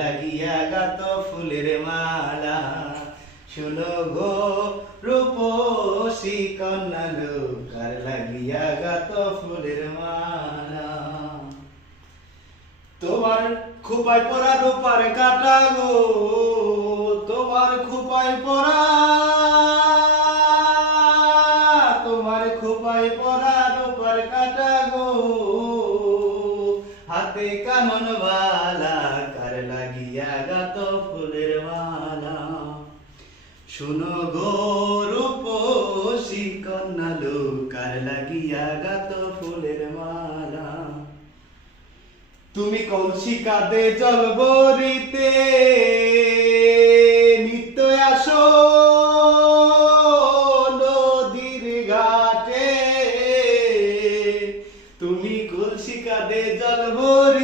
লাগিয়া গাত ফুলের মালা শুনো গো রূপসী কন্যা লো কার লাগিয়া গাত ফুলের মালা তোমার খোপায় পরা রূপার কাটা গো তোমার খোপায় পরা রূপার কাটা গো হাতে কানন বালা কার লাগিয়া গাত ফুলের মালা শুনো গো রূপসী কন্যা লো কার লাগিয়া গাত ফুলের মালা তুমি কলসি কাঁধে জল ভরিতে নিত্য আসো নদীর ঘাটে তুমি কলসি কাঁধে জল ভরিতে